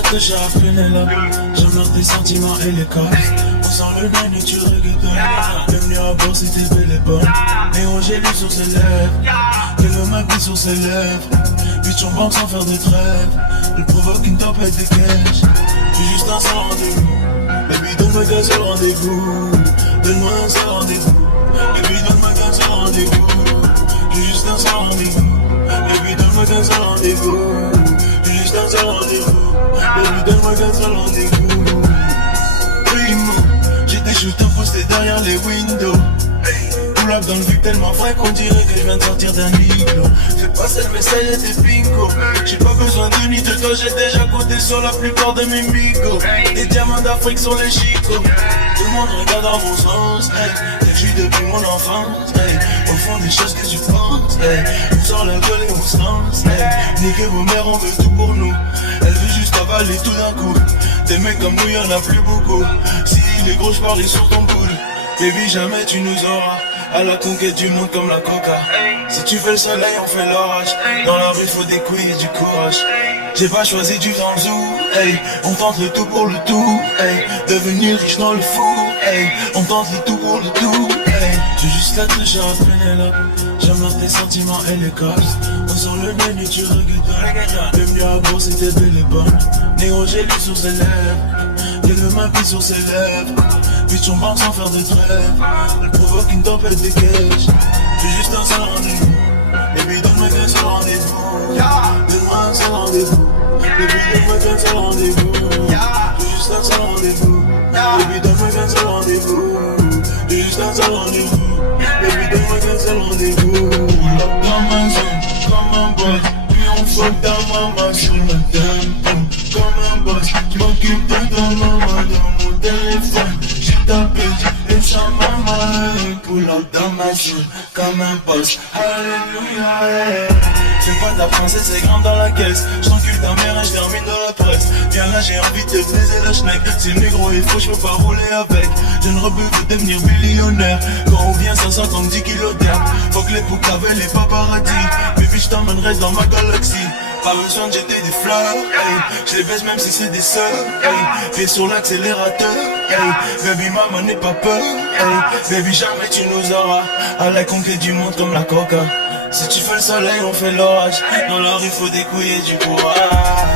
la touche à Pénélope. J'emmerde tes sentiments et les cosses. On sent le nez et tu reggaetonnes. Bienvenue à bord si t'es belle et bonne. Néo j'ai lu sur ses lèvres. Que le maquis sur ses lèvres. Puis on banque sans faire de trêve. Elle provoque une tempête de cash. J'ai juste un seul rendez-vous. Baby donne-moi qu'un seul rendez-vous. Donne-moi un seul rendez-vous. Baby donne-moi qu'un seul rendez-vous. J'ai juste un seul rendez-vous. Baby donne-moi qu'un seul rendez-vous. J'ai juste un seul rendez-vous. Baby donne-moi qu'un seul rendez-vous. Primo, j'ai des shooters postés derrière les windows. Pull up dans le vue tellement frais qu'on dirait que je viens de sortir d'un iglo. Fais passer le message à tes bingo. J'ai pas besoin de ni de toi, j'ai déjà compté sur la plupart de mes migos. Des diamants d'Afrique sur les chicots. Tout le monde regarde dans mon sens, hey. Je suis depuis mon enfance, hey. Au fond des choses que tu penses, hey. On sort la gueule et on se lance, hey. Niquez vos mères, on veut tout pour nous. Elle veut juste avaler tout d'un coup. Des mecs comme nous, y'en a plus beaucoup. Si les gros, j'parle sur ton coude. Baby, jamais tu nous auras. À la conquête du monde comme la coca. Si tu fais le soleil, on fait l'orage. Dans la rue, faut des couilles et du courage. J'ai pas choisi du Ganzou, hey. On tente le tout pour le tout, hey. Devenir riche dans le fou, hey. On tente le tout pour le tout, hey. J'ai juste la touche à Pénélope. J'emmerde tes sentiments et les cosses. On sort le nez et tu reggaetonnes. Bienvenue à bord si t'es belle et bonne. Néo j'ai lu sur ses lèvres. Et le maquis sur ses lèvres. Puis son banque sans faire de trêve. Elle provoque une tempête de cash. J'ai juste un seul rendez-vous. Baby donne-moi qu'un seul rendez-vous. Donne-moi un seul rendez-vous. Baby donne-moi qu'un seul rendez-vous. J'ai juste un seul rendez-vous. Baby donne-moi qu'un seul rendez-vous. J'ai juste un seul rendez-vous. Baby donne-moi qu'un seul rendez-vous. Pull up dans ma zone, comme un boss. Puis on fuck dans ma main sur le tempo. Comme un boss, j'm'occupe de ta maman dans mon téléphone. J'ai ta bitch et sa maman. Pull up dans ma zone, comme un boss. Alléluia. C'est pas de la princesse, c'est grande dans la caisse. J'encule ta mère et j'termine dans la presse. Viens là, j'ai envie de te baiser la schneck. Si le négro est faux, j'peux pas rouler avec. Jeune rebeu de devenir millionnaire. Quand on vient, ça s'entend 10 kilos d'herbe. Faut que les poucaves et les paparazzis. Baby, j't'emmènerai dans ma galaxie. Pas besoin de jeter des fleurs, hey. Je les baisse même si c'est des sœurs, hey. Pieds sur l'accélérateur, hey. Baby maman n'aie pas peur, hey. Baby jamais tu nous auras. À la conquête du monde comme la coca. Si tu fais le soleil on fait l'orage. Dans la rue faut des couilles et du courage.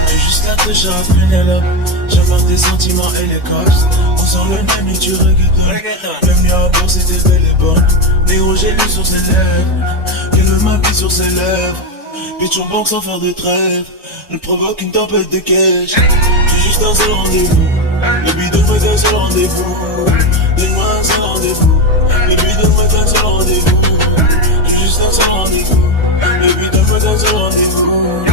J'ai juste la touche à Pénélope. J'emmerde tes sentiments et les cosses. On sent le nez et tu reggaetonnes. Bienvenue à bord si t'es belle et bonne. Néo j'ai lu sur ses lèvres. Et le maquis sur ses lèvres. Bitch on banque sans faire de trêve. Elle provoque une tempête de cash. J'ai juste un seul rendez-vous. Baby donne-moi qu'un seul rendez-vous. Donne-moi un seul rendez-vous. Baby donne-moi qu'un seul rendez-vous. J'ai juste un seul rendez-vous. Baby donne-moi qu'un seul rendez-vous.